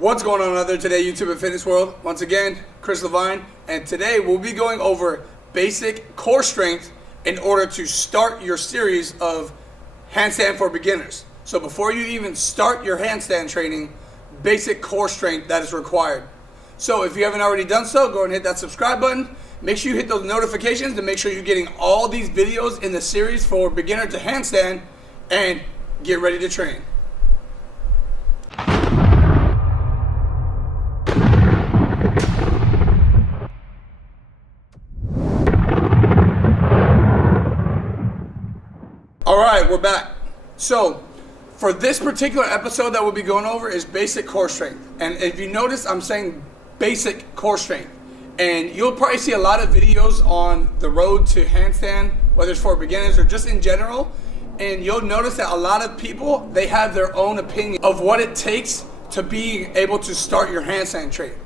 What's going on out there today, YouTube and fitness world? Once again, Chris Levine, and today we'll be going over basic core strength in order to start your series of handstand for beginners. So before you even start your handstand training, basic core strength that is required. So if you haven't already done so, go ahead and hit that subscribe button. Make sure you hit those notifications to make sure you're getting all these videos in the series for beginner to handstand, and get ready to train. All right, we're back. So for this particular episode that we'll be going over is basic core strength. And if you notice, I'm saying basic core strength. And you'll probably see a lot of videos on the road to handstand, whether it's for beginners or just in general. And you'll notice that a lot of people, they have their own opinion of what it takes to be able to start your handstand training.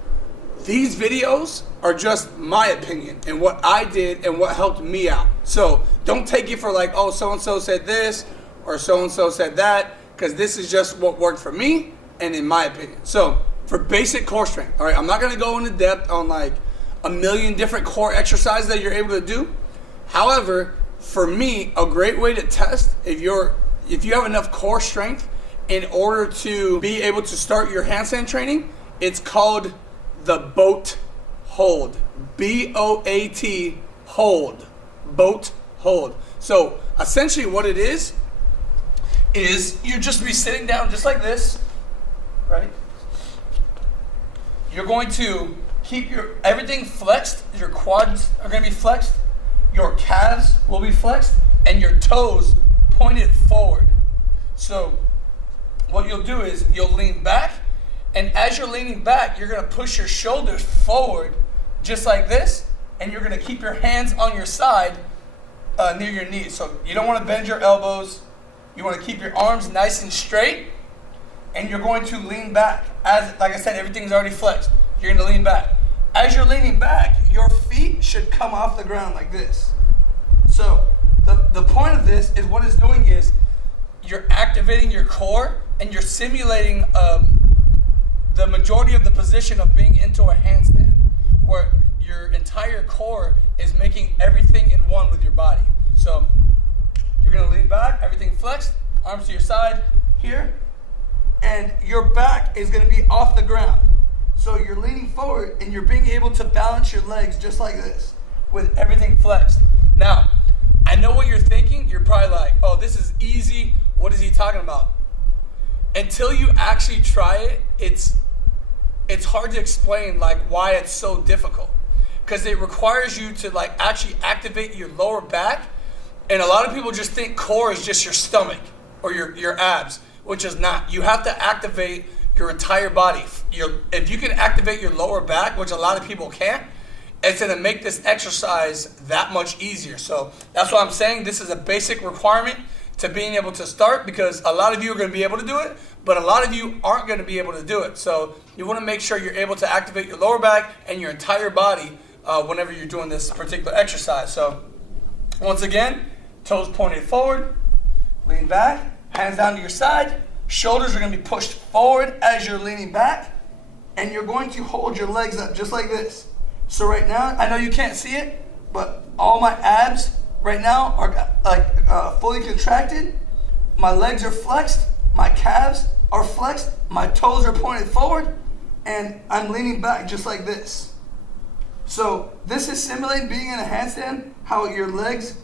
These videos are just my opinion and what I did and what helped me out. So don't take it for like, oh, so-and-so said this or so-and-so said that, because this is just what worked for me and in my opinion. So for basic core strength, all right, I'm not gonna go into depth on like a million different core exercises that you're able to do. However, for me, a great way to test if you have enough core strength in order to be able to start your handstand training, it's called the boat hold. B-O-A-T hold. Boat hold. So essentially what it is you just be sitting down just like this, right? You're going to keep everything flexed. Your quads are going to be flexed. Your calves will be flexed and your toes pointed forward. So what you'll do is you'll lean back, and as you're leaning back, you're going to push your shoulders forward just like this, and you're going to keep your hands on your side near your knees. So you don't want to bend your elbows. You want to keep your arms nice and straight, and you're going to lean back. As like I said, everything's already flexed. You're going to lean back. As you're leaning back, your feet should come off the ground like this. So the point of this is what it's doing is you're activating your core and you're simulating the majority of the position of being into a handstand, where your entire core is making everything in one with your body. So you're going to lean back, everything flexed, arms to your side here, and your back is going to be off the ground. So you're leaning forward and you're being able to balance your legs just like this with everything flexed. Now, I know what you're thinking. You're probably like, oh, this is easy. What is he talking about? Until you actually try it, it's hard to explain like why it's so difficult, because it requires you to like actually activate your lower back. And a lot of people just think core is just your stomach or your abs, which is not. You have to activate your entire body. If you can activate your lower back, which a lot of people can't, it's going to make this exercise that much easier. So that's why I'm saying this is a basic requirement to being able to start, because a lot of you are going to be able to do it, but a lot of you aren't going to be able to do it. So you want to make sure you're able to activate your lower back and your entire body whenever you're doing this particular exercise. So once again, toes pointed forward, lean back, hands down to your side. Shoulders are going to be pushed forward as you're leaning back, and you're going to hold your legs up just like this. So right now, I know you can't see it, but all my abs right now are like fully contracted. My legs are flexed, my calves are flexed, my toes are pointed forward, and I'm leaning back just like this. So this is simulating being in a handstand, how your legs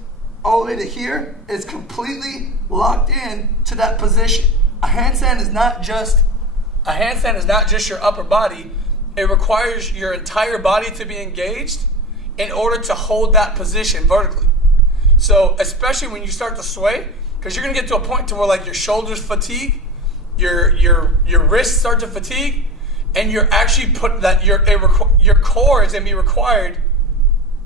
all the way to here is completely locked in to that position. A handstand is not just your upper body. It requires your entire body to be engaged in order to hold that position vertically. So especially when you start to sway, because you're gonna get to a point to where like your shoulders fatigue, your wrists start to fatigue, and you're actually your core is gonna be required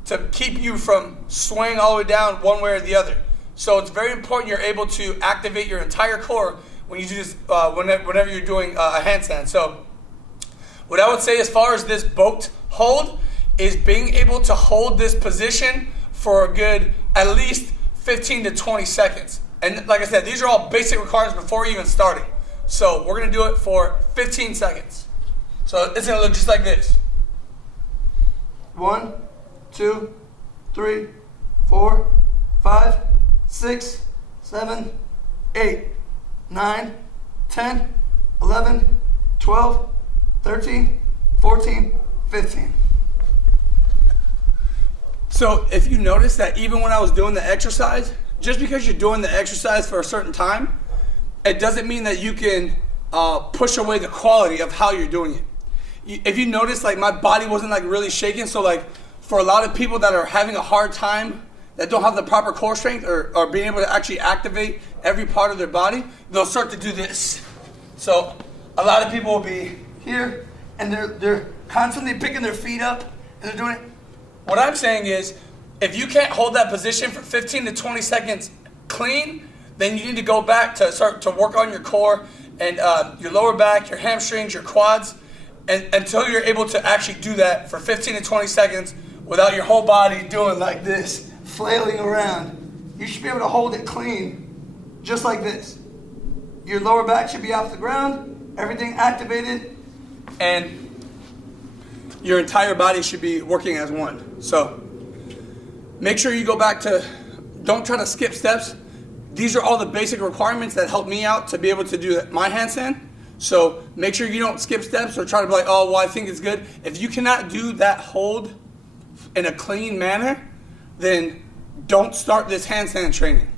to keep you from swaying all the way down one way or the other. So it's very important you're able to activate your entire core when you do this, whenever you're doing a handstand. So what I would say as far as this boat hold is being able to hold this position for a good at least 15 to 20 seconds. And like I said, these are all basic requirements before even starting. So we're going to do it for 15 seconds. So it's gonna look just like this. 1, 2, 3, 4, 5, 6, 7, 8, 9, 10, 11, 12, 13, 14, 15. So if you notice that even when I was doing the exercise, just because you're doing the exercise for a certain time, it doesn't mean that you can push away the quality of how you're doing it. If you notice, like my body wasn't like really shaking, so like for a lot of people that are having a hard time, that don't have the proper core strength or being able to actually activate every part of their body, they'll start to do this. So a lot of people will be here and they're constantly picking their feet up and they're doing it. What I'm saying is, if you can't hold that position for 15 to 20 seconds clean, then you need to go back to start to work on your core and your lower back, your hamstrings, your quads, and until you're able to actually do that for 15 to 20 seconds without your whole body doing like this, flailing around. You should be able to hold it clean, just like this. Your lower back should be off the ground, everything activated, and your entire body should be working as one. So make sure you go back to, don't try to skip steps. These are all the basic requirements that help me out to be able to do my handstand. So make sure you don't skip steps or try to be like, oh, well, I think it's good. If you cannot do that hold in a clean manner, then don't start this handstand training.